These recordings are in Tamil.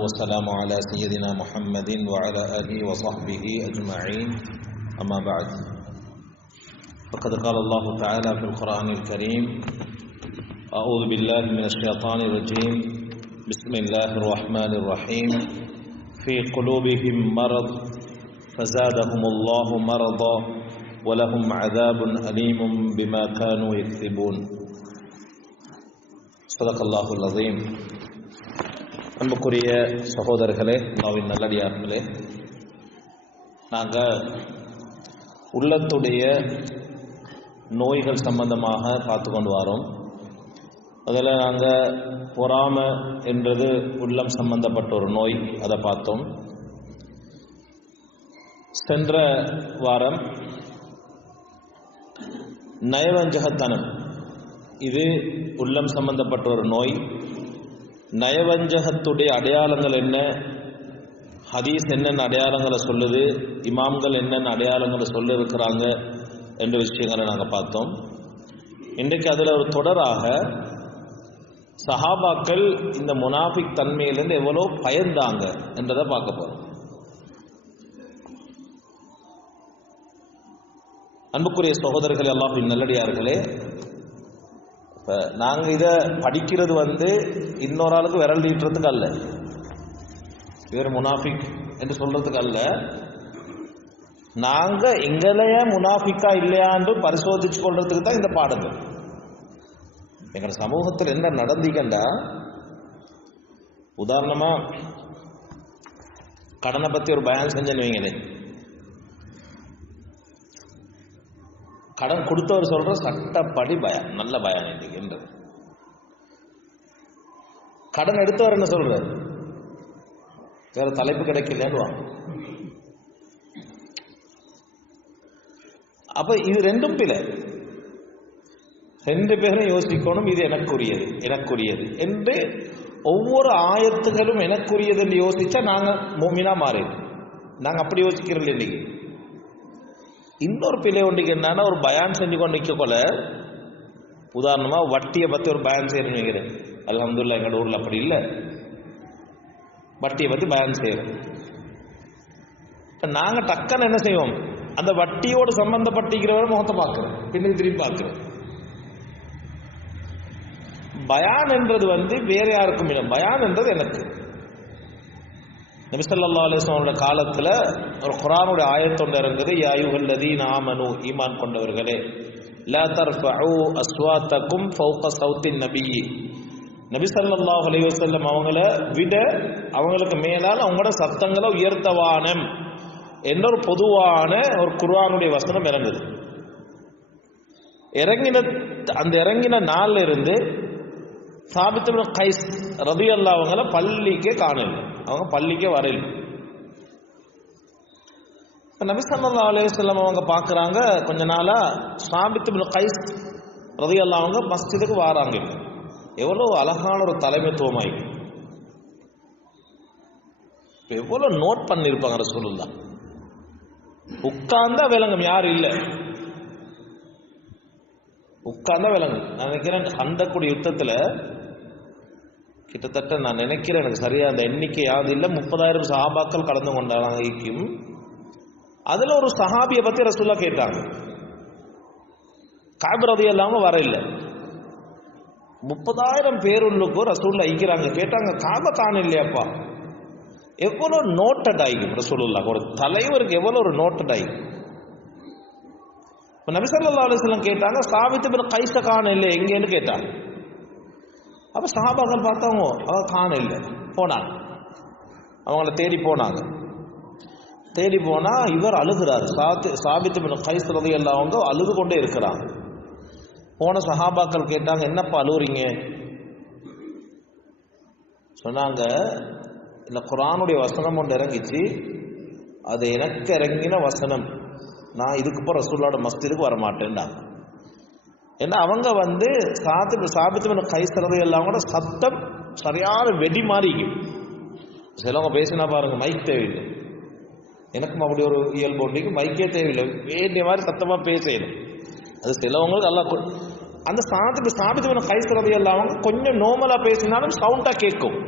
والسلام على سيدنا محمد وعلى آله وصحبه أجمعين أما بعد فقد قال الله تعالى في القرآن الكريم أعوذ بالله من الشيطان الرجيم بسم الله الرحمن الرحيم في قلوبهم مرض فزادهم الله مرضا ولهم عذاب أليم بما كانوا يكذبون صدق الله العظيم. அன்புக்குரிய சகோதரர்களே, அல்லாஹ்வின் நல்லடியார்களே, நாங்கள் உள்ளத்துடைய நோய்கள் சம்பந்தமாக பார்த்து கொண்டு வரோம். அதில் நாங்கள் பொறாமை என்றது உள்ளம் சம்பந்தப்பட்ட ஒரு நோய், அதை பார்த்தோம். சென்ற வாரம் நயவஞ்சகத்தனம், இது உள்ளம் சம்பந்தப்பட்ட ஒரு நோய். நயவஞ்சகத்துடைய அடையாளங்கள் என்ன, ஹதீஸ் என்னென்ன அடையாளங்களை சொல்லுது, இமாம்கள் என்னென்ன அடையாளங்களை சொல்லியிருக்கிறாங்க என்ற விஷயங்களை நாங்கள் பார்த்தோம். இன்றைக்கு அதில் ஒரு தொடராக சஹாபாக்கள் இந்த முனாஃபிக் தன்மையிலிருந்து எவ்வளோ பயந்தாங்க என்றதை பார்க்க போகிறோம். அன்புக்குரிய சகோதரர்கள், அல்லாஹ்வின் நல்லடியார்களே, இப்போ நாங்கள் இதை படிக்கிறது இன்னொரு ஆளுக்கு விரல் நீட்டுறதுக்கு அல்ல, இவர் முனாஃபிக் என்று சொல்றதுக்கு அல்ல. நாங்கள் எங்களைய முனாஃபிக்கா இல்லையான்னு பரிசோதிச்சு கொள்றதுக்கு தான் இந்த பாடங்கள். எங்கள் சமூகத்தில் என்ன நடந்தீங்கண்டா, உதாரணமா கடனை பற்றி ஒரு பயான் செஞ்சேன்னு வைங்களேன். கடன் கொடுத்தவர் சொல்ற சட்டப்படி பயான், நல்ல பயான் என்றது. கடன் எடுத்தவர் என்ன சொல்ற, வேற தலைப்பு கிடைக்கலன்னு. அப்ப இது ரெண்டும் பிழை. ரெண்டு பேரும் யோசிக்கணும், இது எனக்குரியது எனக்குரியது என்று. ஒவ்வொரு ஆயத்துகளும் எனக்குரியது என்று யோசிச்சா நாங்க மூமினா மாறிடும். நாங்க அப்படி யோசிக்கிறோம் இன்னைக்கு. இன்னொரு பிள்ளை ஒன்றைக்கு என்னன்னா, ஒரு பயான் செஞ்சு கொண்டு நிற்கக்கொள்ள, உதாரணமா வட்டியை பத்தி ஒரு பயான் செய்யணும்னு நினைக்கிறேன். அல்ஹம்துலில்லாஹ் எங்களோட ஊர்ல அப்படி இல்லை, வட்டியை பத்தி பயான் செய்யறோம். நாங்க டக்குன்னு என்ன செய்வோம், அந்த வட்டியோடு சம்பந்தப்பட்டிருக்கிறவரை முகத்தை பார்க்கிறோம், பின்னுக்கு திரும்பி பார்க்கிறோம். பயான் என்றது வேற யாருக்கும் இல்லை, பயான் என்றது எனக்கு. நபி ஸல்லல்லாஹு அலைஹி வஸல்லம் காலத்துல ஒரு குர்ஆனுடைய ஆயத்து ஒன்று இறங்குது. யா அய்யுஹல்லதீன ஆமனூ, ஈமான் கொண்டவர்களே, லா தர்ஃபஉ அஸ்வாத்தகும் ஃபௌக ஸௌத்தின் நபியி, நபி ஸல்லல்லாஹு அலைஹி வஸல்லம் அவங்கள விட அவங்களுக்கு மேலால் அவங்களோட சத்தங்களை உயர்த்தவானம் என்ற ஒரு பொதுவான ஒரு குர்ஆனுடைய வசனம் இறங்குது. இறங்கின நாள்ல இருந்து சாபித் இப்னு கைஸ் ரலியல்லாஹு அவங்கள பள்ளிக்கே காணல, அவங்க பள்ளிக்கே வரல. நபி ஸல்லல்லாஹு அலைஹி வஸல்லம் அவங்க பார்க்குறாங்க, கொஞ்ச நாளா சாபித் இப்னு கைஸ் ரலியல்லாஹு அவங்க மஸ்ஜிதுக்கு வராங்க. எவ்வளோ அழகான ஒரு தலைமைத்துவமாய், எவ்வளோ நோட் பண்ணியிருப்பாங்க ரசூலுல்லாஹ். உட்கார்ந்தா விளங்கும், யாரும் இல்லை, உட்கார்ந்தா விளங்கும். நான் நினைக்கிறேன் ஹந்தக்குடி யுத்தத்தில் கிட்டத்தட்ட நான் நினைக்கிறேன், எனக்கு சரியா அந்த எண்ணிக்கை யாவது இல்லை, 30,000 சஹாபாக்கள் கலந்து கொண்டாங்க. அதுல ஒரு சஹாபியை பத்தி ரசூலுல்லாஹ் கேட்டாங்க. கஅப் ரலியல்லாஹு வர இல்லை, 30,000 பேருள்ளுக்கும் ரசூலுல்லாஹ் ஐக்கிறாங்க. கேட்டாங்க, காப காண இல்லையாப்பா? எவ்வளவு நோட்டட் ஆகிக்கும் ரசூலுல்லாஹ், ஒரு தலைவருக்கு எவ்வளவு ஒரு நோட்டட் ஆகிக்கும். நபி ஸல்லல்லாஹு அலைஹி வஸல்லம் கேட்டாங்க, சாபித் இப்னு கைஸ காண இல்லை எங்கேன்னு கேட்டாங்க. அப்ப சஹாபாக்கள் பார்த்தாங்க, அவ காண இல்லை. போனாங்க, அவங்கள தேடி போனாங்க. தேடி போனா இவர் அழுகிறார். சாபித் இப்னு கைஸ் ரலியல்லாஹு அவங்க அழுது கொண்டே இருக்கிறாங்க. போன சஹாபாக்கள் கேட்டாங்க, என்னப்பா அழுகுறீங்க? சொன்னாங்க, இந்த குர்ஆனுடைய வசனம் ஒன்று இறங்கிச்சு, அது எனக்கு இறங்கின வசனம், நான் இதுக்கு போற ரசூலுல்லாஹ்வோட மஸ்ஜிதுக்கு வர மாட்டேன்டாங்க. ஏன்னா அவங்க சாபித் இப்னு கைஸ் ரலியல்லாஹு அவங்களோட சத்தம் சரியான வெடி மாறிக்கு. சிலவங்க பேசினா பாருங்க, மைக் தேவையில்லை. எனக்கும் அப்படி ஒரு இயல்பு ஒன்றைக்கு மைக்கே தேவையில்லை, வேண்டிய மாதிரி சத்தமா பேசணும். அது சிலவங்களுக்கு நல்லா. அந்த சாபித் இப்னு கைஸ் ரலியல்லாஹு அவங்க கொஞ்சம் நார்மலா பேசினாலும் சவுண்டா கேட்கும்.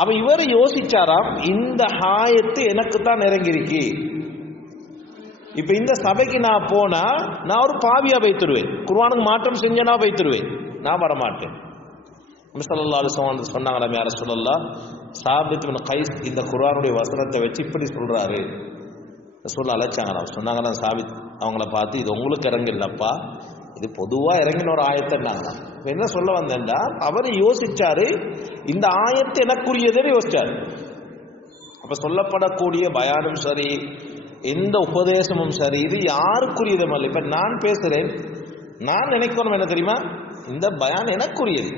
அப்ப இவர் யோசிச்சாராம், இந்த ஆயத்து எனக்கு தான் இறங்கிருக்கு, இப்ப இந்த சபைக்கு நான் போனா நான் ஒரு பாவியா வைத்துருவேன், குர்ஆனுக்கு மாற்றம் செஞ்சனா வைத்துருவேன், நான் வரமாட்டேன். ஸல்லல்லாஹு அலைஹி வஸல்லம் சொன்னாங்களாம், யா ரசூலல்லாஹ், சாபித் இப்னு கைஸ் இந்த குர்ஆனுடைய வசனத்தை வச்சு இப்படி சொல்றாரு. ரசூலுல்லாஹ் அழைச்சாங்களாம், சொன்னாங்களாம் சாபித் அவங்கள பார்த்து, இது உங்களுக்கு இறங்கில்லப்பா, இது பொதுவா இறங்கின ஒரு ஆயத்தைன்னாங்க. என்ன சொல்ல வந்தேன்டா, அவர் யோசிச்சாரு இந்த ஆயத்து எனக்குரியதுன்னு யோசிச்சாரு. அப்ப சொல்லப்படக்கூடிய பயானும் சரி, எந்த உபதேசமும் சரி, இது யாருக்குரியதும் அல்ல. இப்ப நான் பேசுறேன், நான் நினைக்கணும் என்ன தெரியுமா, இந்த பயான் எனக்குரியது,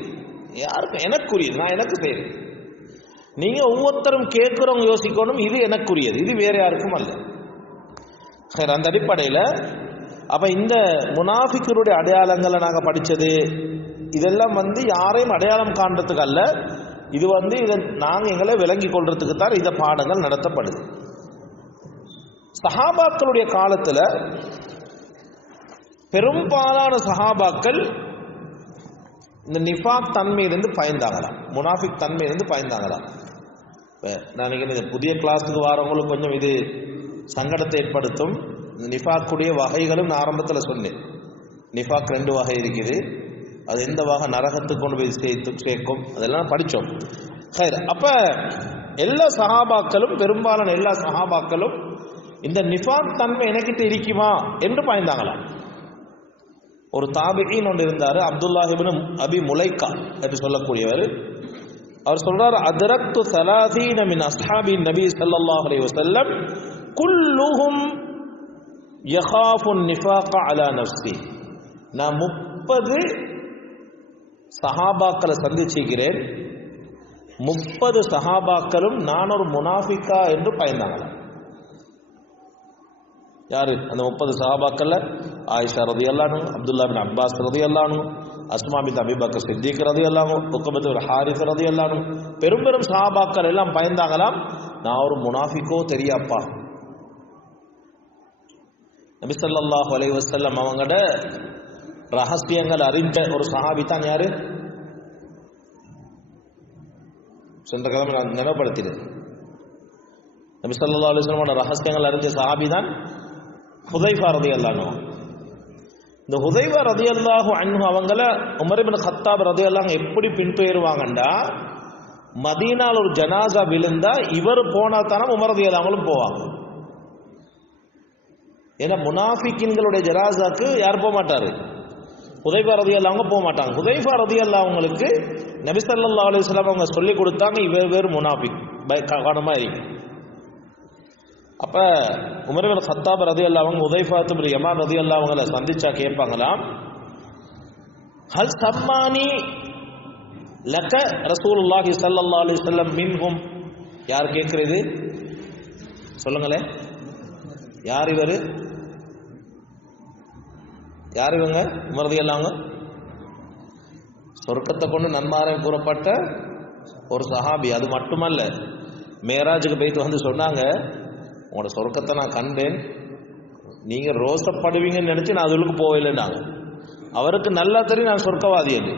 யாருக்கும் எனக்குரியது, நான் எனக்கு செய்றேன். நீங்க ஒவ்வொருத்தரும் கேட்கிறவங்க யோசிக்கணும், இது எனக்குரியது, இது வேற யாருக்கும் அல்ல. சரி, அந்த அடிப்படையில் அப்ப இந்த முனாஃபிக்குடைய அடையாளங்களை நாங்க படிச்சது இதெல்லாம் யாரையும் அடையாளம் காண்றதுக்கு அல்ல, இது இதை நாங்க எங்களை விளங்கி கொள்றதுக்கு தான் இந்த பாடங்கள் நடத்தப்படுது. சஹாபாக்களுடைய காலத்துல பெரும்பாலான சஹாபாக்கள் இந்த நிஃபாக் தன்மையிலிருந்து பயந்தாங்களாம், முனாஃபிக் தன்மையிலிருந்து பயந்தாங்களாம். நான் இந்த புதிய கிளாஸுக்கு வரவங்களுக்கு கொஞ்சம் இது சங்கடத்தை ஏற்படுத்தும். நிஃபாக்குடைய வகைகளும் நான் ஆரம்பத்தில் சொன்னேன். நிஃபாக் 2 வகை இருக்குது, அது எந்த வகை நரகத்துக்கு கொண்டு போய் சேர்க்கும் அதெல்லாம் படித்தோம். அப்ப எல்லா சஹாபாக்களும், பெரும்பாலான எல்லா சஹாபாக்களும் இந்த நிஃபாக் தன்மை எனக்கிட்ட இருக்குமா என்று பாய்ந்தாங்களாம். ஒரு தாபிஈன் ஒன்று இருந்தார், அப்துல்லாஹ் இப்னு அபி முலைக்கா என்று சொல்லக்கூடியவர். அவர் சொல்றார், அதரக்து 30 மின் அஸ்ஹாபி நபி ஸல்லல்லாஹு அலைஹி வஸல்லம் குல்லுஹும் யகாஃபு நிஃபாக அலா நஃப்ஸி. நான் 30 சஹாபாக்களை சந்திச்சிருக்கிறேன், 30 சஹாபாக்களும் நான் ஒரு முனாஃபிகா என்று பயந்தாங்களாம். யாரு அந்த 30 சஹாபாக்கள்ல? ஆயிஷா ரலியல்லாஹு அன்ஹா, அப்துல்லாஹ் இப்னு அப்பாஸ் ரலியல்லாஹு அன்ஹு, அஸ்மா பின்த் அபீ பக்கர் சித்திக் ரலியல்லாஹு அன்ஹு, உக்பா பின் ஹாரிஸ் ரலியல்லாஹு அன்ஹு, பெரும் பெரும் சஹாபாக்கள் எல்லாம் பயந்தாங்களாம், நான் ஒரு முனாஃபிகோ தெரியாப்பா. நபி ஸல்லல்லாஹு அலைஹி வஸல்லம் அவங்களோட ரகசியங்கள் அறிந்த ஒரு சஹாபி தான் யாரு? சென்ற கிழமை நான் நினைவுபடுத்தினேன். நபி ஸல்லல்லாஹு அலைஹி வஸல்லமோட ரகசியங்கள் அறிஞ்ச சஹாபி தான் ஹுதைஃபா ரலியல்லாஹு அன்ஹு. இந்த ஹுதைஃபா ரலியல்லாஹு அன்ஹு அவங்கள உமர் இப்னு கத்தாப் ரலியல்லாஹு அன்ஹு எப்படி பின்பற்றுவாங்கண்டா, மதீனால ஒரு ஜனாசா விழுந்தா இவர் போனா தானே உமர் ரலியல்லாஹு அன்ஹும் போவாங்க. ஏன்னா முனாஃபிக்கின்களுடைய ஜனாசாக்கு யார் போக மாட்டாரு? ஹுதைஃபா ரலியல்லாஹு அன்ஹு போக மாட்டாங்க. ஹுதைஃபா ரலியல்லாஹு அவங்களுக்கு நபி ஸல்லல்லாஹு அலைஹி வஸல்லம் அவங்க சொல்லி கொடுத்தாங்க, இவர் வேறு முனாஃபிக், கவனமா இருக்கு. அப்ப உமர் இப்னு கத்தாப் ரலியல்லாஹு அன்ஹு ஹுதைஃபா இப்னு யமான் ரலியல்லாஹு அவங்கள சந்திச்சா கேட்பாங்களாம், ஹல் சம்மானி லக ரசூலுல்லாஹி ஸல்லல்லாஹு அலைஹி வஸல்லம் மின்ஹும். யார் கேட்கிறது சொல்லுங்களே, யார் இவரு? யார் இவங்க? உமர் ரலியல்லாஹு அன்ஹு சொர்க்கத்தை கொண்டு நன்மாராயம் கூறப்பட்ட ஒரு சஹாபி. அது மட்டுமல்ல, மேராஜுக்கு போயிட்டு சொன்னாங்க, உங்களோட சொர்க்கத்தை நான் கண்டேன், நீங்க ரோசப்படுவீங்கன்னு நினைச்சு நான் அதுக்கு போகலைன்னாங்க. அவருக்கு நல்லா தெரியும் நான் சொர்க்கவாதி அது.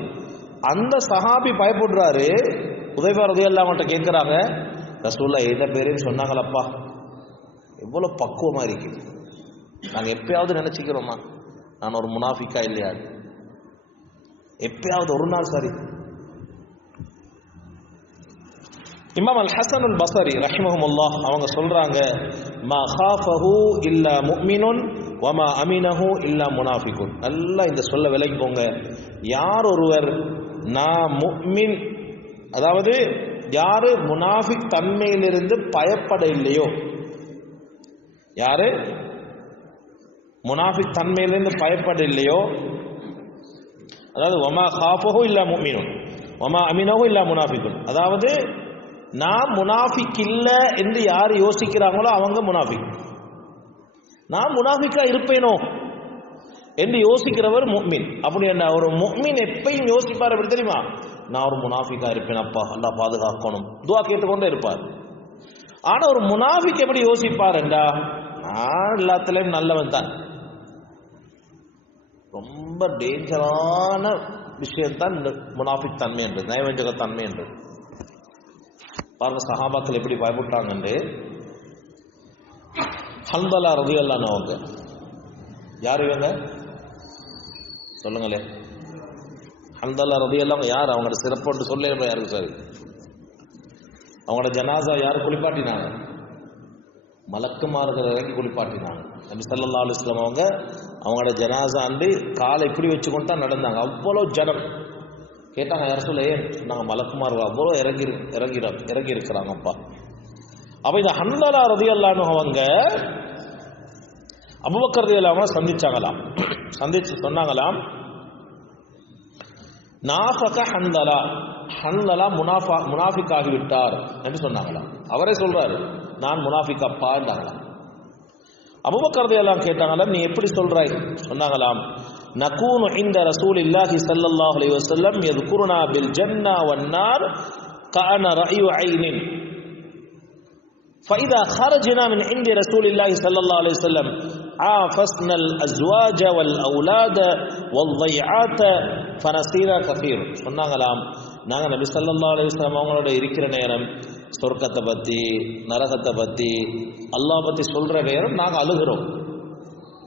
அந்த சஹாபி பயப்படுறாரு. ஹுதைஃபா ரலியல்லாஹு அன்ஹு கேட்கிறாங்க, ரசூலுல்லாஹ் எந்த பேருன்னு சொன்னாங்களப்பா, எவ்வளவு பக்குவமா இருக்கு. நாங்க எப்பயாவது நினைச்சுக்கிறோமா நான் ஒரு முனாஃபிக்கா இல்லையா? எப்பயாவது ஒரு நாள் சரி. இமாம் அல் ஹஸன் அல் பஸரி ரஹிமஹுல்லாஹ் அவங்க சொல்றாங்க, மா காஃபஹு இல்லா முஃமினுன் வ மா அமினஹு இல்லா முனாஃபிகுன். நல்லா இந்த சொல்ல விளங்கிக்கோங்க. யார் ஒருவர் நான் முஃமின், அதாவது யாரு முனாஃபிக் தன்மையிலிருந்து பயப்பட இல்லையோ, யாரு முனாஃபிக் தன்மையிலிருந்து பயப்பட இல்லையோ, அதாவது வமா காஃபஹு இல்லா முஃமினுன் வமா அமினஹு இல்லா முனாஃபிகுன், அதாவது நான் முனாஃபிக் இல்ல என்று யார் யோசிக்கிறாங்களோ அவங்க முனாஃபிக். நான் முனாஃபிக்கா இருப்பேனோ என்று யோசிக்கிறவர் முஃமின். அப்படி என்ன ஒரு முஃமின் எப்பயும் யோசிப்பார் எப்படி தெரியுமா? நான் ஒரு முனாஃபிக்கா இருப்பேன், அப்பா அல்லாஹ் பாதுகாக்கணும், துஆ கேட்டுக்கொண்டே இருப்பார். ஆனா ஒரு முனாஃபிக் எப்படி யோசிப்பார் என்றா, நான் எல்லாத்திலையும் நல்லவன் தான். ரொம்ப டேஞ்சரான விஷயம்தான் முனாஃபிக் தன்மை என்றது, நயவஞ்சக தன்மை என்றது. பாருங்க சஹாபாக்கள் எப்படி பயப்பட்டாங்கன்னு. ஹன்தலா ரலியல்லாஹு அன்ஹு அவங்க யார் இவங்க சொல்லுங்களே? ஹன்தலா ரலியல்லாஹு யார்? அவங்களோட சிறப்பு சொல்ல யாருக்கு சார்? அவங்களோட ஜனாசா யார் குளிப்பாட்டினாங்க? மலக்குமார்கள் இறங்கி குளிப்பாட்டினாங்க. நபி ஸல்லல்லாஹு அலைஹி வஸல்லம் அவங்களோட ஜனாசா அன்று காலை இப்படி வச்சுக்கொண்டு தான் நடந்தாங்க. அவ்வளோ ஜனம் கேட்டாங்க, யார் சொல்ல? ஏன் நாங்கள் மலக்குமார்கள் அவ்வளோ இறங்கி இருக்கிறாங்கப்பா. அப்போ இந்த ஹன்தலா ரலியல்லாஹு அன்ஹு அவங்க அபூபக்கர் ரலியல்லாஹு அன்ஹு சந்திச்சாங்களாம். சந்திச்சு சொன்னாங்களாம், நாஃபக ஹன்தலா, ஹன்தலா முனாஃபிக் ஆகிவிட்டார் என்று சொன்னாங்களாம். அவரே சொல்றாரு, நான் முனாஃபிக் அப்பாண்டாங்களாம். அபூபக்கர் ரலியல்லாஹு அன்ஹு கேட்டாங்களாம், நீ எப்படி சொல்றாய்? சொன்னாங்களாம், நகூனு இன்த ரசூலில்லாஹி ஸல்லல்லாஹு அலைஹி வஸல்லம் யذ்குருனா பில் ஜன்னா வன் நார் கஅன ரஅயு ஐனின் فإذا خرجنا من عند رسول الله صلى الله عليه وسلم عافسنا الأزواج والأولاد والضيعات فنسينا كثير. சொன்னாங்களாம், நாங்கள் நபி ஸல்லல்லாஹு அலைஹி வஸல்லம் அவங்களோட இருக்கிற நேரம் சொர்க்கத்தை பற்றி நரகத்தை பற்றி அல்லாஹ் பற்றி சொல்கிற நேரம் நாங்கள் அழுகிறோம்,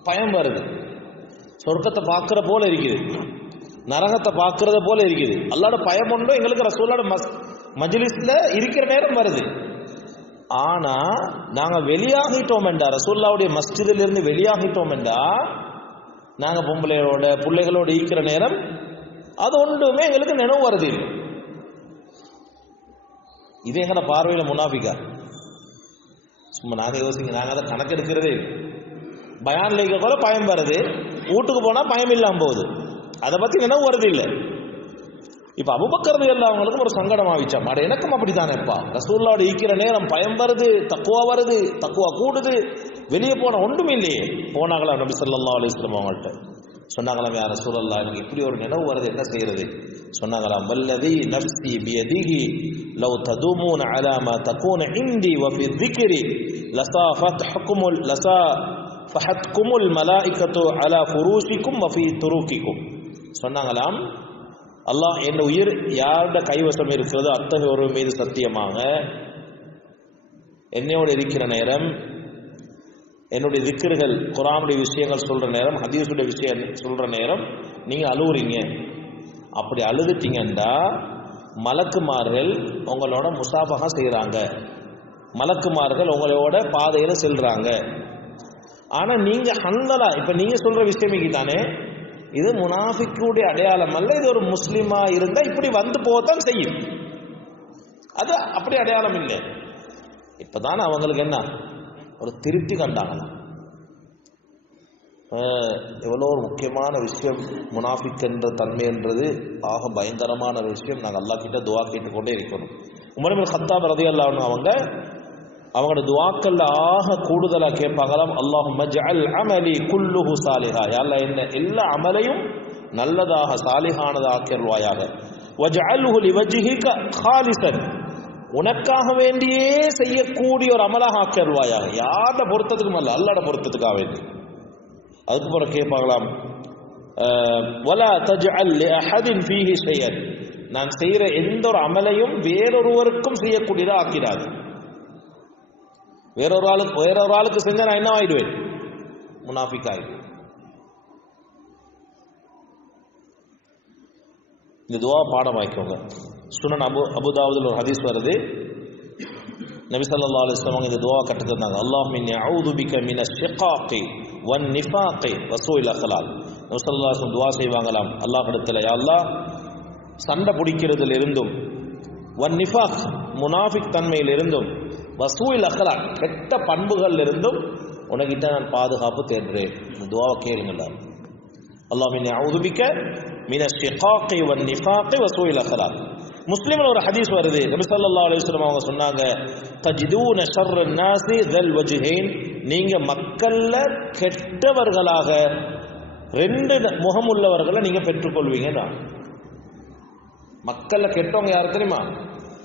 பயம் வருது. சொர்க்கத்தை பார்க்குற போல இருக்குது, நரகத்தை பார்க்கறத போல இருக்குது. அல்லாஹ்வோட பயம் ஒன்றும் எங்களுக்கு ரசூலோட மஜ்லிஸில் இருக்கிற நேரம் வருது. ஆனா நாங்க வெளியாகிட்டோம் என்றா, ரசூலுல்லாஹ்வுடைய மஸ்ஜிதில் இருந்து வெளியாகிட்டோம் என்றா, நாங்க பொம்பளையோட பிள்ளைகளோட ஈக்கிற நேரம் அது ஒன்றுமே எங்களுக்கு நினைவு வருது. இது எங்கட பார்வையில முனாஃபிகா? சும்மா நாங்க யோசிங்க, நாங்க அதை கணக்கெடுக்கிறதே. பயான்ல இருக்க கூட பயம் வருது, வீட்டுக்கு போனா பயம் இல்லாம போகுது, அதை பத்தி நினைவு வருது இல்லை. இப்ப அபூபக்கர் ரலியல்லாஹு அவங்களுக்கும் ஒரு சங்கடம் ஆயிடுச்சாம். அட எனக்கும் அப்படித்தானேப்பா, ரசூலுல்லாஹ்வோட ஈக்கிற நேரம் பயம் வருது, தக்குவா வருது, தக்குவா கூடுது, வெளியே போன ஒன்றும் இல்லையே. போனாங்களா நபி ஸல்லல்லாஹு அலைஹி வஸல்லம் அவங்கள்ட்ட சொன்னாங்களாம், யா ரசூலல்லாஹ் எனக்கு இப்படி ஒரு நினைவு வருது, என்ன செய்யறது? சொன்னாங்களாம், வல்லதி நஃப்ஸி பியதிஹி லவ் ததுமூன அலா மா தகூன இன்தி வ ஃபி ذிக்ரி லஸாஃபத்குமுல் மலாயிகத்து அலா ஃபுரூஷிக்கும் வ ஃபீ துருக்கிக்கும். சொன்னாங்களாம், அல்லாஹ் என் உயிர் யாருடைய கைவசம் இருக்கிறதோ அத்தகைய ஒரு மீது சத்தியமாக என்னையோடு இருக்கிற நேரம், என்னுடைய திக்ருகள் குர்ஆனுடைய விஷயங்கள் சொல்ற நேரம், ஹதீஸுடைய விஷயம் சொல்ற நேரம் நீங்க அழுவுறீங்க. அப்படி அழுதுட்டீங்கன்னா மலக்குமார்கள் உங்களோட முசாபஹா செய்யறாங்க, மலக்குமார்கள் உங்களோட பாதையில செல்றாங்க. ஆனா நீங்க ஹன்தலா, இப்ப நீங்க சொல்ற விஷயம் தானே, இது முனாஃபிக்குடைய அடையாளம் அல்ல, இது ஒரு முஸ்லிமா இருந்தா இப்படி வந்து போகத்தான் செய்யும், அது அப்படி அடையாளம் இல்லை. இப்பதானே அவங்களுக்கு என்ன ஒரு திருப்தி கண்டாங்களாம். எவ்வளோ ஒரு முக்கியமான விஷயம் முனாஃபிக் என்ற தன்மை என்றது, ஆக பயங்கரமான ஒரு விஷயம். நாங்கள் அல்லாஹ் கிட்ட துவா கேட்டுக்கொண்டே இருக்கணும். உமர் இப்னு கத்தாப் ரலியல்லாஹு அன்ஹு அவங்களோட துவாக்கள்ல ஆக கூடுதலா கேட்பாங்களாம், அல்லாஹும்ம ஜஅல் அமலி குல்லுஹு சாலிஹா, யா அல்லாஹ் என்ன எல்லா அமலையும் நல்லதாக சாலிஹானதாக ஆக்கிடுவாயாக. வஜஅல்ஹு லிவஜ்ஹிக காலிசன், உனக்காக வேண்டியே செய்யக்கூடிய ஒரு அமலாக ஆக்கிடுவாயாக. யாரோட பொருத்தத்துக்கும் அல்ல, அல்லாஹ்வோட பொருத்தத்துக்காக வேண்டி. அதுக்கு பிறகு கேட்பாங்களாம், வலா தஜ்அல் லிஅஹதின் ஃபீஹி ஷைஅன், நான் செய்யற எந்த ஒரு அமலையும் வேறொருவருக்கும் செய்யக்கூடியதா ஆக்கிடாது. வேறொரு ஆளுக்கு செஞ்சா நான் என்ன ஆயிடுவேன்? முனாஃபிக் ஆயிடுவேன். இந்த துவா பாடமாய்க்கோங்க. சுனன் அபுதாவுதுல ஒரு ஹதீஸ் வருது, நபி ஸல்லல்லாஹு அலைஹி வஸல்லம் இந்த துவா கற்று தந்தாங்க. அல்லாஹும்ம இன்னி அஊது பிக மினஷ் ஷிகாகி வன் நிஃபாகி வ ஸூஇல் அக்லால். நபி ஸல்லல்லாஹு அலைஹி வஸல்லம் துவா செய்வாங்களாம், அல்லாஹ்விடத்தில், யா அல்லாஹ் சண்டை பிடிக்கிறதுல இருந்தும், வன் நிஃபாக் முனாஃபிக் தன்மையில் இருந்தும், வசூல் அக்லாக் கெட்ட பண்புகள் இருந்தும் உனக்கிட்ட நான் பாதுகாப்பு தேடுறேன். இந்த துஆவை கேளுங்க. அல்லாஹ் இன்னி அஊது பிக மினஷ் ஷிகாகி வன் நிஃபாகி வசூல் அக்லாக். முஸ்லிம்ல ஒரு ஹதீஸ் வருது, நபி ஸல்லல்லாஹு அலைஹி வஸல்லம் அவங்க சொன்னாங்க, தஜிதூன ஷர்ரன் நாஸி தல் வஜ்ஹைன், நீங்க மக்கள்ல கெட்டவர்களாக ரெண்டு முகம் உள்ளவர்களை நீங்க பெற்றுக்கொள்வீங்க. மக்கள்ல கெட்டவங்க யாரு தெரியுமா?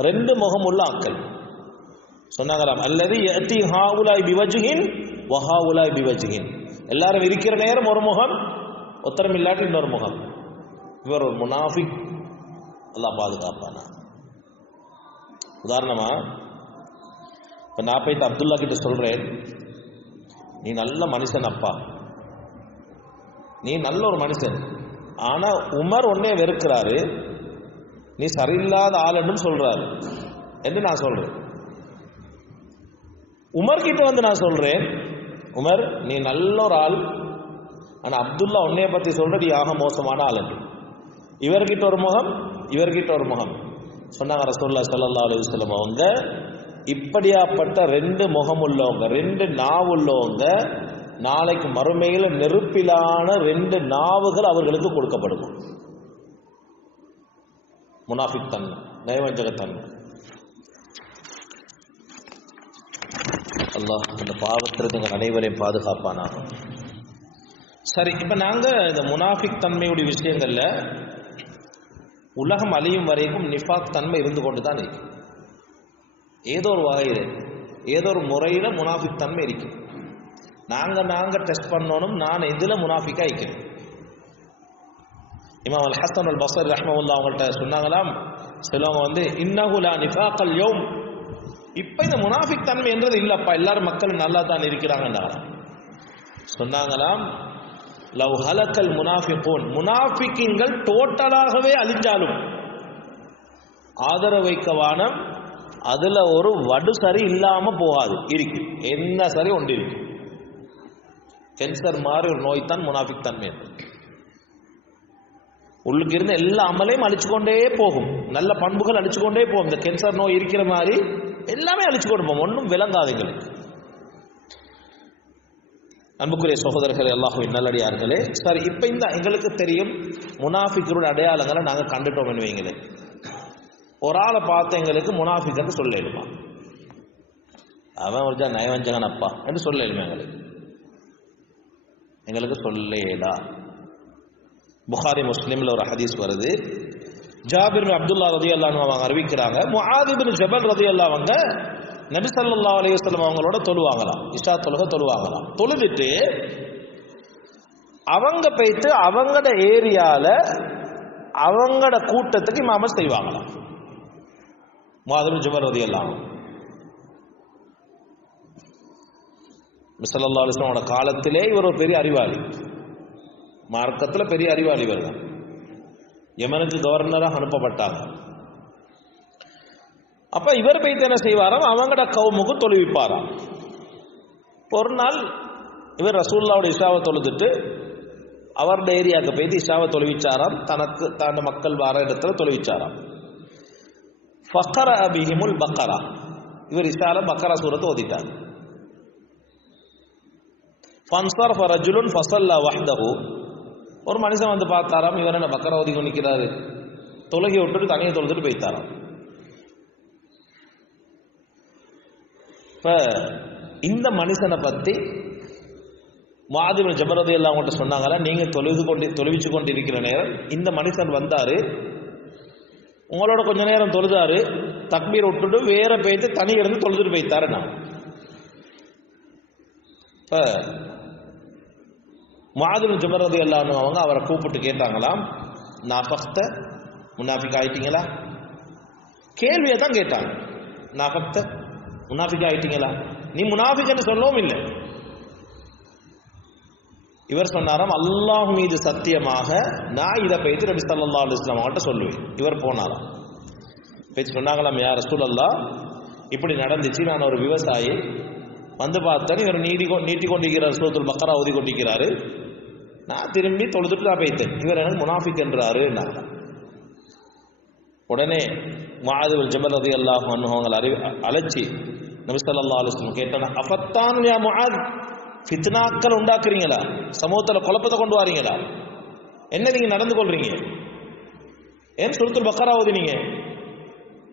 ரெண்டு முகம் உள்ள ஆட்கள். சொன்னாங்களாம், அல்லது யஅதி ஹாஉலாய் பிவஜ்ஹின் வ ஹாஉலாய் பிவஜ்ஹின், எல்லாரும் இருக்கிற நேரம் ஒரு முகம், உத்தரம் இல்லாட்டி இன்னொரு முகம். இவர் ஒரு முனாஃபிக், அல்லாஹ் பாதுகாப்பானா. உதாரணமா இப்போ நான் போயிட்டு அப்துல்லா கிட்ட சொல்றேன், நீ நல்ல மனுஷன் அப்பா, நீ நல்ல ஒரு மனுஷன், ஆனா உமர் உன்னைய வெறுக்கிறாரு, நீ சரியில்லாத ஆளுன்னு சொல்றாரு என்று நான் சொல்றேன். உமர் கிட்ட வந்து நான் சொல்றேன், உமர் நீ நல்ல ஒரு ஆள், ஆனா அப்துல்லா உன்னைய பத்தி சொல்ற நீ ஆக மோசமான ஆள் என்று. இவர்கிட்ட ஒரு முகம், இவர்கிட்ட ஒரு முகம். சொன்னாங்க ரசூலுல்லாஹி ஸல்லல்லாஹு அலைஹி வஸல்லம் அவங்க, இப்படியாப்பட்ட ரெண்டு முகம் உள்ளவங்க, ரெண்டு நாவு உள்ளவங்க நாளைக்கு மறுமையில் நெருப்பிலான ரெண்டு நாவுகள் அவர்களுக்கு கொடுக்கப்படும். முனாஃபிக் தன்மை, நயவஞ்சகத்தன்மை. அல்லாஹ் இந்த பாவத்திற்கு எங்கள் அனைவரையும் பாதுகாப்பானாக. சரி, இப்ப நாங்க இந்த முனாஃபிக் தன்மையுடைய விஷயங்கள்ல உலகம் அழியும் வரைக்கும் நிஃபாக் தன்மை இருந்து கொண்டு தான் இருக்கு. ஏதோ ஒரு வகையில், ஏதோ ஒரு முறையில் முனாஃபிக் தன்மை இருக்கு. நாங்க டெஸ்ட் பண்ணணும், நான் எதுல முனாஃபிக்கா இருக்கிறேன். இமாம் அல் ஹஸன் அல் பஸ்ரி ரஹ்மத்துல்லாஹி அவங்கள்ட்ட சொன்னாங்களாம், சிலவங்க வந்து இன்னஹு லா நிஃபாக்கல் யௌம், இப்ப இந்த முனாஃபிக் தன்மை என்றது இல்லப்பா, எல்லாரும் மக்கள் நல்லா தான் இருக்கிறாங்கன்றாங்க. சொன்னாங்களாம், லவ் ஹலக்கல் முனாஃபிகூன், முனாஃபிக்கின்கள் டோட்டலாகவே அழிஞ்சாலும் ஆதரவு வைக்கவானம், அதுல ஒரு வடு சரி இல்லாம போகாது, இருக்கு. என்ன சரி ஒன்று இருக்கு. கேன்சர் மாதிரி ஒரு நோய் தான் முனாஃபிக் தன்மை. உள்ளுக்கு இருந்து எல்லா அமலையும் அழிச்சுக்கொண்டே போகும், நல்ல பண்புகள் அழிச்சுக்கொண்டே போகும். இந்த கேன்சர் நோய் இருக்கிற மாதிரி எல்லாமே அழிச்சுக்கொண்டு போகும், ஒன்றும் விளங்காதுங்களுக்கு. அன்புக்குரிய சகோதரர்களே, அல்லாஹ்வின் நல்லடியார்களே, சரி, இப்ப இந்த எங்களுக்கு தெரியும் முனாஃபிக்குடைய அடையாளங்களை நாங்க கண்டுட்டோம் என்று வைங்களே. ஒரு ஆளை பார்த்து எங்களுக்கு முனாஃபிக்னு சொல்லிடுமா, அவன் ஒரு நயவஞ்சகன் அப்பா என்று சொல்லிடுமா, எங்களுக்கு சொல்லேடா. புகாரி முஸ்லிம்ல ஒரு ஹதீஸ் வருது, ஜாபிர் பின் அப்துல்லா ரலியல்லாஹு அன்ஹு அவங்க அறிவிக்கிறாங்க, முஆத் பின் ஜபல் ரலியல்லாஹு அவங்க நபி ஸல்லல்லாஹு அலைஹி வஸல்லம் அவங்களோட தொழுவாங்களாம், இஷா தொழுகை தொழுவாங்களாம். தொழுதுட்டு அவங்க போயிட்டு அவங்களோட ஏரியால அவங்களோட கூட்டத்துக்கு இமாமத் செய்வாங்களாம். முஆத் பின் ஜபல் ரலியல்லாஹு அன்ஹு நபி ஸல்லல்லாஹு அலைஹி வஸல்லம் காலத்திலே இவர் ஒரு பெரிய அறிவாளி, மார்க்கத்தில் பெரிய அறிவாளி. இவர் தான் யமனுக்கு கவர்னராக அனுப்பப்பட்டாங்க. அப்ப இவர் போய்த்து என்ன செய்வாராம், அவங்கட கவுமுக்கு தொழுவிப்பாராம். ஒரு நாள் இவர் ரசூலுல்லாஹ்வுடைய இஷாவை தொழுதுட்டு அவருடைய ஏரியாவுக்கு போய்த்து இஷாவை தொழுவிச்சாராம், தனக்கு தன் மக்கள் வார இடத்துல தொழுவிச்சாராம். ஃபக்கர பிஹிமுல் பக்கரா, இவர் இஷால பக்கரா சூரத்தை ஓதிட்டார். ஃபன்ஸரஃப ரஜுலுன் ஃபஸல்லா வஹ்தஹு, ஒரு மனுஷன் வந்து பார்த்தாராம், இவர் என்ன பக்கரா ஓதி கொண்டு நிற்கிறாரு, தொழுகை விட்டுட்டு தனியை தொழுதுட்டு போய்த்தாராம். இப்ப இந்த மனுஷனை பத்தி முஆத் பின் ஜபல் ரலியல்லாஹு அன்ஹு சொன்னாங்களா, நீங்க தொழுவிச்சு கொண்டு இருக்கிற நேரம் இந்த மனுஷன் வந்தாரு, உங்களோட கொஞ்ச நேரம் தொழுதாரு, தக்பீர் விட்டுட்டு வேற போய்த்து தனி இருந்து தொழுதுட்டு போய்த்தாரு. நான் இப்ப முஆத் பின் ஜபல் ரலியல்லாஹு அன்ஹு அவங்க அவரை கூப்பிட்டு கேட்டாங்களாம், நாஃபக்த, முனாஃபிக் ஆயிட்டீங்களா? கேள்வியை தான் கேட்டாங்க, நாஃபக்த, முனாஃபிக் ஆயிட்டீங்களா? நீ முனாஃபிக்னு சொல்லவும் இல்லை. இவர் சொன்னாராம், அல்லாஹ் மீது சத்தியமாக நான் இதை போய்த்து நபி ஸல்லல்லாஹு அலைஹி வஸல்லம் அவங்கள்ட்ட சொல்லுவேன். இவர் போனாராம், போய்த்து சொன்னாங்களாம், யா ரசூலல்லாஹ் இப்படி நடந்துச்சு, நான் ஒரு விவசாயி வந்து பார்த்தேன், இவர் நீட்டி கொண்டிருக்கிறார், சூரத்துல் பக்கரா ஓதி கொண்டிருக்கிறாரு, நான் திரும்பி தொழுதுட்டு நான் போய்த்தேன், இவர் எனக்கு முனாஃபிக் என்றாரு. உடனே முஆத் பின் ஜபல் ரலியல்லாஹு அன்ஹு அவங்களை அழைச்சி நபி ஸல்லல்லாஹு அலைஹி வஸல்லம் கேட்டாங்க, அஃபத்தான் யா முஆத், ஃபித்னாக்கள் உண்டாக்குறீங்களா, சமூகத்தில் குழப்பத்தை கொண்டு வாரீங்களா, என்ன நீங்க நடந்து கொள்றீங்க, ஏன் சூரத்துல் பக்கரா ஓதினீங்க,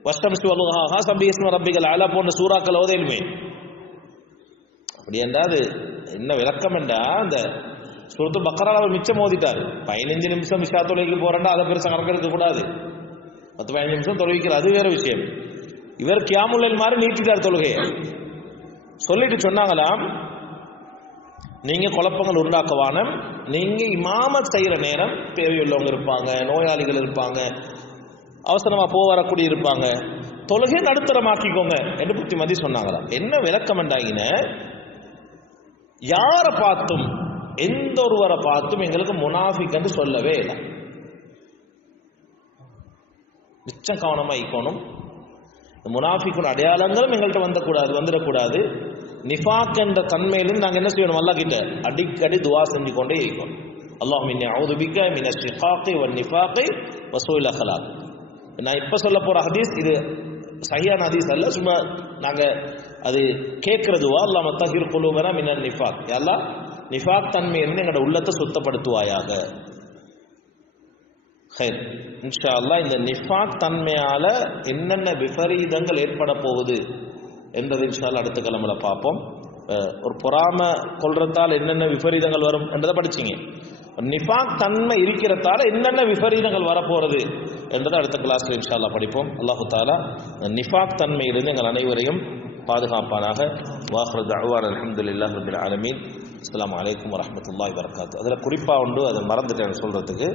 வஸ்தம்சி வல்லுஹா சப்பி இஸ்ம ரப்பிகல் அலா போன்ற சூறாக்கள் ஓதையிலுமே. அப்படி என்றாது என்ன விளக்கம் என்றா, அந்த சூரத்துல் பக்கராவை மிச்சம் ஓதிட்டாரு. 15 நிமிஷம் இஷா தொழுகைக்கு போறேன்னா அதை பெருசாக கணக்கெடுக்க கூடாது, 10-15 நிமிஷம் தொழுவிக்கிற அது வேற விஷயம். இவர் கியாமுல் லைல் மாதிரி நீட்டிட்டார் தொழுகையை. சொல்லிட்டு சொன்னாங்களாம், நீங்க குழப்பங்கள் உண்டாக்குவான, நீங்க இமாமத் செய்யற நேரம் தேவையுள்ளவங்க இருப்பாங்க, நோயாளிகள் இருப்பாங்க, அவசரமா வரக்கூடிய இருப்பாங்க, தொழுகை நடுத்தரமாக்கிக்கோங்க என்று புத்திமதி சொன்னாங்களா. என்ன விளக்கம் என்றாகின, யாரை பார்த்தும் எந்த ஒருவரை பார்த்தும் எங்களுக்கு முனாஃபிக் என்று சொல்லவே இல்லை. மிச்சம் கவனமா இருக்கணும். முனாஃபிக்குன் அடையாளங்களும் எங்கள்கிட்ட வந்துடக்கூடாது. நிஃபாக் என்ற தன்மையிலும் நாங்கள் என்ன செய்யணும், அல்லாஹ் கிட்ட அடிக்கடி துவா செஞ்சு கொண்டே இருக்கணும். அல்லாஹும்ம இன்னி அஊது பிக்க மினஷ் ஷிகாகி வன் நிஃபாகி வ ஸூஇல் அக்லாக். நான் இப்ப சொல்ல போற ஹதீஸ் இது சஹீஹான ஹதீஸ் அல்ல, சும்மா நாங்க அது கேட்கிறதுவா. அல்லாஹ் தஹீர் குலூபனா மினன் நிஃபாக், யா அல்லாஹ் நிஃபாக் தன்மையிலிருந்து எங்களோட உள்ளத்தை சுத்தப்படுத்துவாயாக. ஹைர், இன்ஷா அல்லாஹ் இந்த நிஃபாக் தன்மையால என்னென்ன விபரீதங்கள் ஏற்பட போகுது என்பது இன்ஷா அல்லாஹ் அடுத்த கிழமையில பார்ப்போம். ஒரு பொறாம கொள்றதால என்னென்ன விபரீதங்கள் வரும் என்றதை படிச்சிங்க. நிஃபாக் தன்மை இருக்கிறதால என்னென்ன விபரீதங்கள் வரப்போறது என்றதை அடுத்த கிளாஸ்ல இன்ஷா அல்லாஹ் படிப்போம். அல்லாஹு தஆலா நிஃபாக் தன்மையிலிருந்து எங்கள் அனைவரையும் பாதுகாப்பானாக. வாஹிரு தஅவானா அல்ஹம்துலில்லாஹி ரப்பில் ஆலமீன். அஸ்ஸலாமு அலைக்கும் வரஹ்மத்துல்லாஹி வபரகாத்துஹு. அதில் குறிப்பாக உண்டு, அதை மறந்துட்டேன் சொல்றதுக்கு.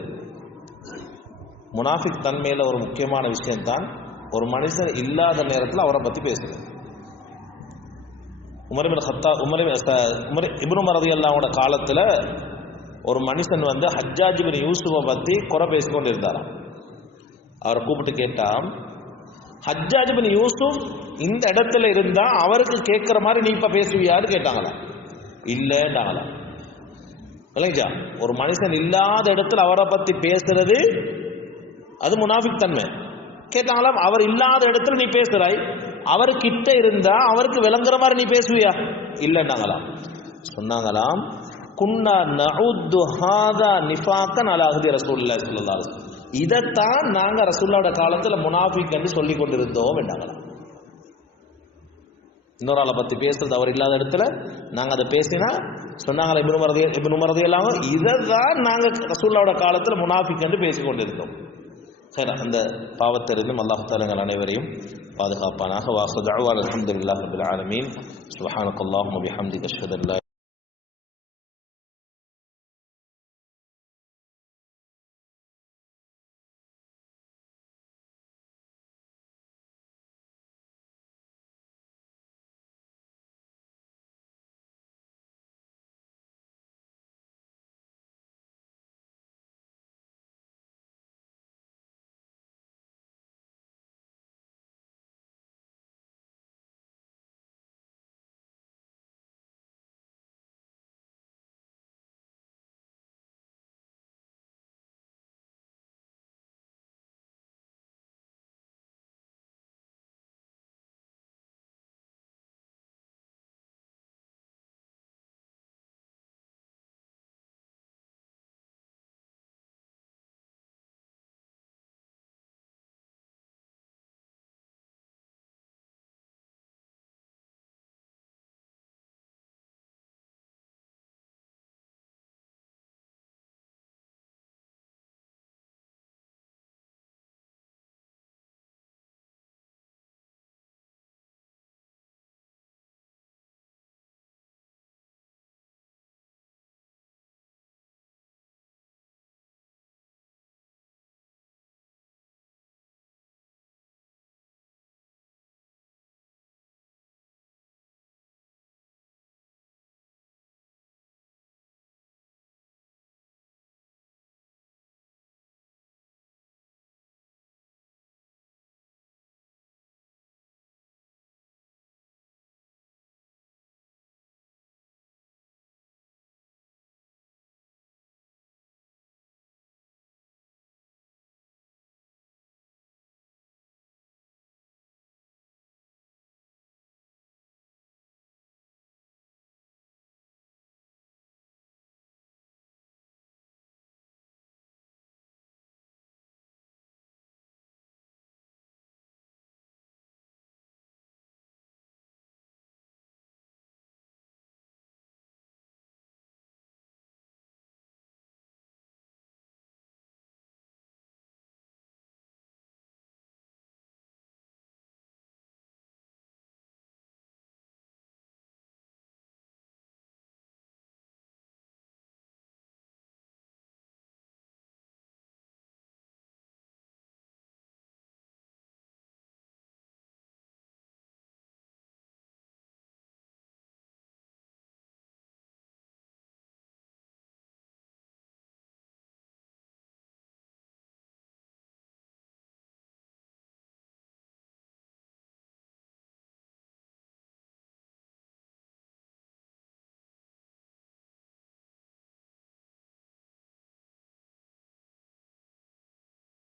முனாஃபிக் தன்மையில் ஒரு முக்கியமான விஷயம்தான், ஒரு மனுஷன் இல்லாத நேரத்தில் அவரை பற்றி பேசுறது. உமர் இப்னு உமர் ரலியல்லாஹு காலத்தில் ஒரு மனுஷன் வந்து ஹஜ்ஜாஜ் இப்னு யூசுஃபை பற்றி குறை பேசிக்கொண்டு இருந்தாராம். அவரை கூப்பிட்டு கேட்டான், ஹஜ்ஜாஜ் இப்னு யூசுஃப் இந்த இடத்துல இருந்தா அவருக்கு கேட்கிற மாதிரி நீ இப்ப பேசுவியான்னு கேட்டாங்களா. இல்லைன்னாங்களா. இல்லைங்களா, ஒரு மனுஷன் இல்லாத இடத்துல அவரை பத்தி பேசுறது அது முனாஃபிக் தன்மை. கேட்டாங்களாம், அவர் இல்லாத இடத்துல நீ பேசுறாய், அவரு கிட்ட இருந்தா அவருக்கு விளங்குற மாதிரி நீ பேசுவியா? இல்லைன்னாங்களாம். சொன்னாங்களாம், குன்னா நஉது ஹாதா நிஃபாகன் அலா அஹ்தி ரசூலுல்லாஹி ஸல்லல்லாஹு அலைஹி வஸல்லம், இதைத்தான் நாங்க ரசூலுல்லாஹ்வோட காலத்துல முனாஃபிக் என்று சொல்லிக் கொண்டிருந்தோம் என்றாங்களாம். இன்னொரு ஆளை பத்தி பேசுறது அவர் இல்லாத இடத்துல நாங்க அதை பேசினா சொன்னாங்களா இப்னு உமர் ரலியல்லாஹு அன்ஹு, இதைதான் நாங்க ரசூலுல்லாஹ்வோட காலத்துல முனாஃபிக் என்று பேசிக் கொண்டிருந்தோம். சரி, அந்த பாவத்திலிருந்தும் அல்லாஹ் தஆலா எங்கள் அனைவரையும் பாதுகாப்பானாக. வாஹிரு தஅவானா அல்ஹம்துலில்லாஹி ரப்பில் ஆலமீன். சுப்ஹானக்கல்லாஹும்ம வபிஹம்திக அஷ்ஹது அன் லா